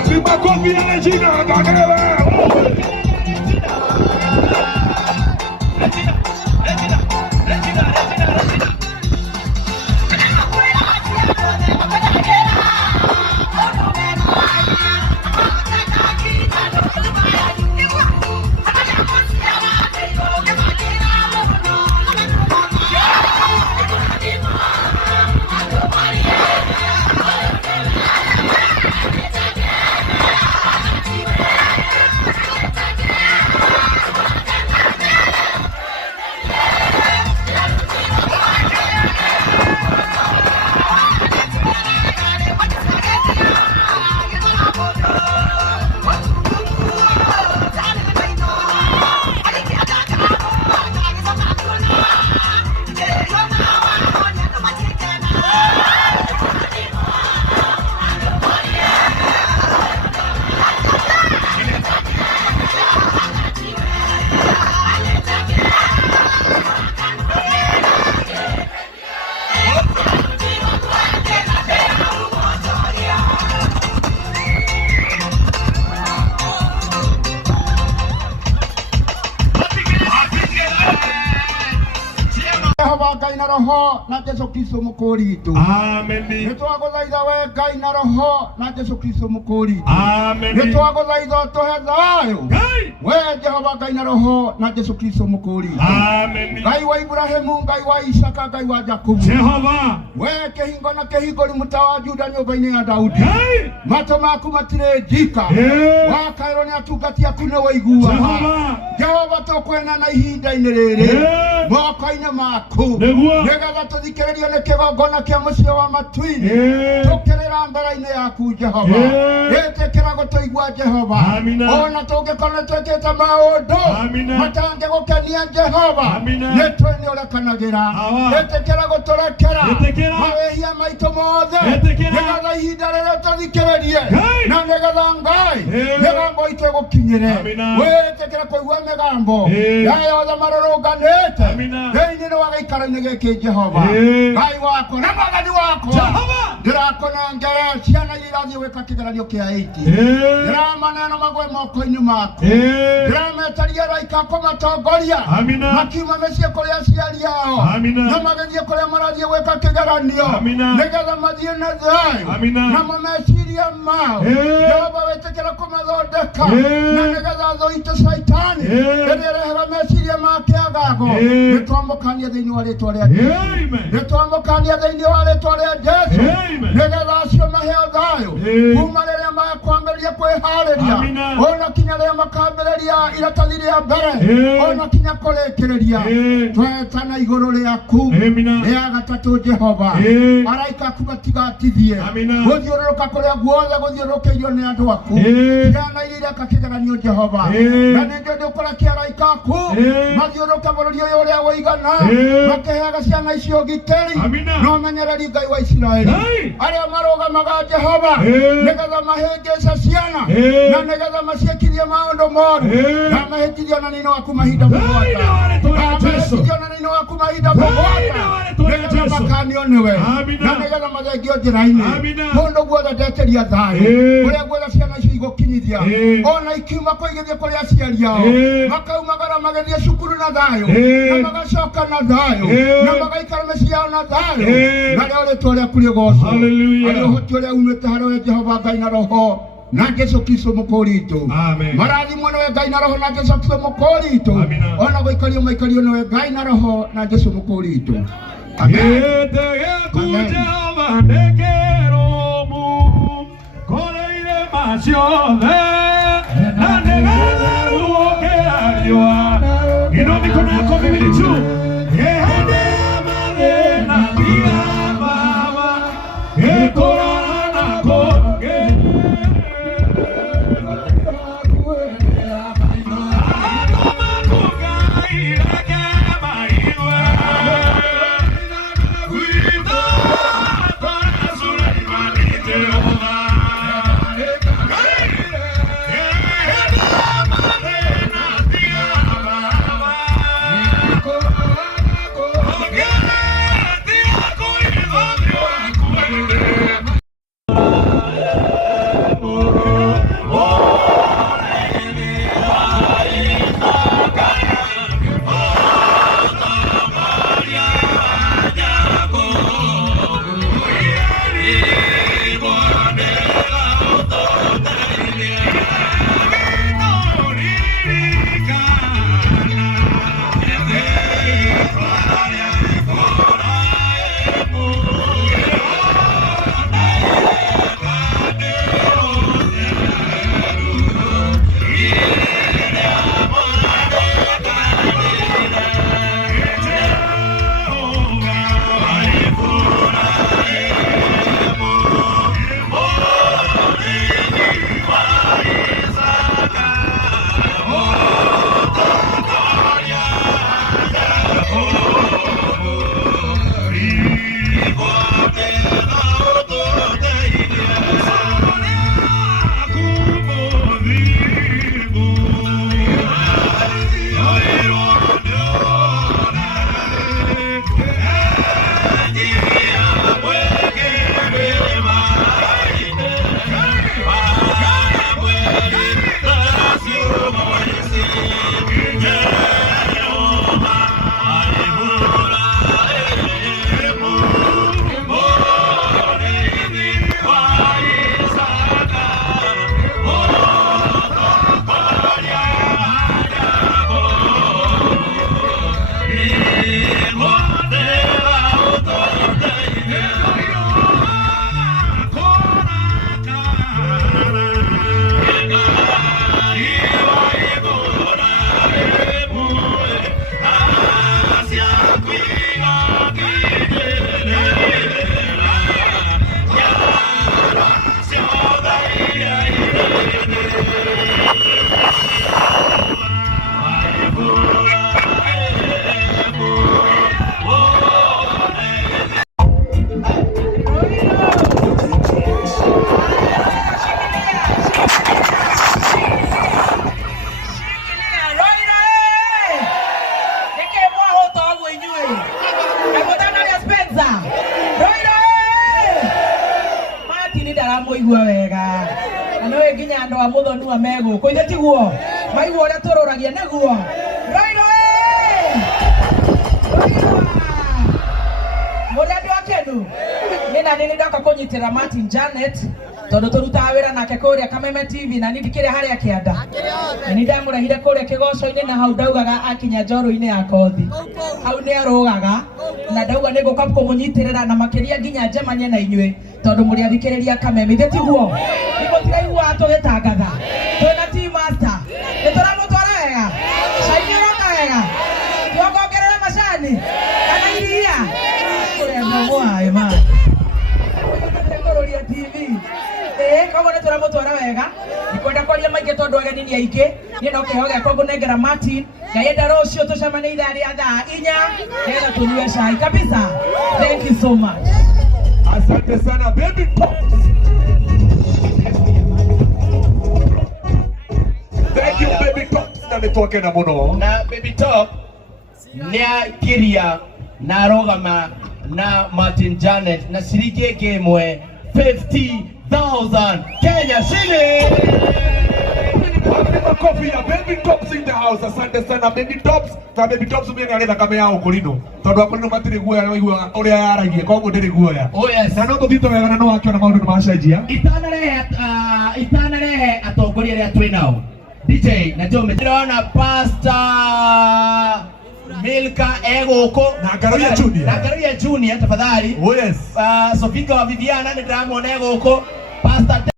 Wapi makofi ya Regina Kagere? Ngai na roho na Yesu Kristo mukuri itu. Amen. Nitwaguthaitha we Ngai na roho na Yesu Kristo mukuri itu. Amen. Nitwaguthaitha tuhe thayo. We Jehova Ngai na roho na Yesu Kristo mukuri itu. Amen. Ngai wa Ibrahimu, Ngai wa Isaka, Ngai wa Jakubu. Jehova. We kehingo na kehingo ni mutawa Juda nyumba-ini ya Daudi. Mato maku matire jika. Wakairwo ni atungatia ku ni waigua. Jehova tukwena na ihinda-ini riri. Moko-ini maku. Nigetha tuthikiririo ni kigongona kia mucio wa matwini. Tukirira mbere-ini yaku Jehova. Itikira gutuigua Jehova. Ona tungikorwo twikite maundu matangigukenia Jehova. Nitwe ni urekanagira. Itikira guturekera mawehia maitu mothe. Nigetha ihinda riria tuthikiririe na nigetha Ngai migambo itu igukinyire. Witikire kuigua migambo ya yothe marurunganite thiini ni wa gĩikaro-inĩ gĩkĩ Jehova. Ngai wakwa na mwathani wakwa ndirakũnengera ciana iria irathiĩ gwĩka kĩgeranio kĩa 80. Ndĩramanena magwe moko-inĩ maku. Ndĩrametaria araika kũmatongoria makiuma mĩciĩ kũrĩa aciari ao na magĩthiĩ kũrĩa marathiĩ gwĩka kĩgeranio nĩgetha mathiĩ na thayũ na mameciria mao. Jehova wĩtĩkĩra kũmathondeka na nĩgetha thũ itũ Saitani ĩrĩa ĩrehaga meciria ma kĩagago nĩtwamũkania thĩinĩ wa rĩĩtwa rĩa Jesũ. Nĩtwamũkania thĩinĩ wa rĩĩtwa rĩa Jesũ nĩgetha acio maheo thayũ kuma rĩrĩa makwambĩrĩria kwĩharĩria ona kinya rĩrĩa makambĩrĩria iratathi rĩa mbere ona kinya kũrĩkĩrĩria. Twetana igũrũ rĩaku rĩa gatatũ Jehova. Araika aku matigatithie gũthiũrũrũka kũrĩa guothe gũthiũrũrũkĩirio nĩ andũ aku. Ciana iria ireka kĩgeranio Jehova na nĩngĩ ndĩkũrekia araika aku mathiũrũrũke bũrũri ũyũ ũrĩa wĩigana makĩheaga ciana icio ũgitĩri na ũmenyereri Ngai wa Isiraeli. Arĩa marũgamaga Jehova nĩgetha mahĩngĩce ciana na nĩgetha maciĩkithie maũndũ moru na mahĩtithie onani-inĩ waku mahinda mũgwanja. Mahĩtithie onani-inĩ waku mahinda mũgwanja nĩgetha makanio nĩwe na nĩgetha mathengio njĩra-inĩ kũndũ guothe ndeteria thayũ kũrĩa guothe ciana icio igũkinyithia ona ikiuma kũigithia kũrĩa aciari ao makaumagara magĩthiĩ cukuru na thayũ na magacoka na thayũ na magaikara mĩciĩ yao na thayũ na rĩo rĩĩtwa rĩaku rĩgocwo. Arĩ ũhoti ũrĩa umĩte harĩ we Jehova Ngai na roho na Jesũ Kristo mũkũri itũ. Marathimwo nĩwe Ngai na roho na Jesũ Kristo mũkũri itũ. Ona gũikario maikario nĩwe Ngai na roho na Jesũ mũkũri itũ. Amen. Inua mikono yako miwili juu. nginya andũ a Mũthoni amego ko ithe tiguo maigua ũrĩa tũrũragia nĩguo Raino mũrĩa andũ akenu nina nini ndoka kũnyitĩra Martin Janet tondũ tũrutaga wĩra nake kũrĩa Kameme TV na nindikĩre harĩa kĩanda nĩ ndamũrehire kũrĩa kĩgoco-inĩ na hau ndaugaga akinya njoro-inĩ ya kothi hau nĩ arũgaga na ndauga nĩ ngũka kũmũnyitĩrĩra na makĩria nginya njemanie na inyuĩ tondũ mũrĩ athikĩrĩria Kameme ithe tiguo nĩmũtiraigua tũgĩtangatha twĩna team master nĩtũramũtwara wega caini ũroka wega tuongongerere macani kana iria kũremwo mwaĩ ma kũrũria TV koguo nĩ tũramũtwara wega ndikwenda kwaria maingĩ tondũ ageni nĩ aingĩ niĩ no kĩheo gĩakwa ngũnengera Martin Ngai enda rũciũ tũcemanie ithaa rĩa thaa 4 nĩgetha tũnyue cai kabisa. Thank you so much. Asante sana Baby Tops. Thank you Baby Tops. Na nĩtwake na mũno na Baby Top nĩakiria na arogama na Martin Janet na ciringi ĩngĩ ĩmwe 50,000 Kenya shilling. Makofi ya Baby Tops in the house. Asante sana Baby Tops. Ta Baby Tops mwenye aletha kame ya Okorino. Tondu Okorino matiri guoya na igua uria yaragie koguo ndiri guoya. Oh yes. Na no tuthito wega na no akiona maundu macenjia. Itanarehe atongoria ria twi nao. DJ na Jome ndĩrona Pastor Milka egũkũ Na Ngaruya Junior. Na Ngaruya Junior tafadhali. Oh yes. Sofika wa Viviana nĩndĩramwona egũkũ. Pastor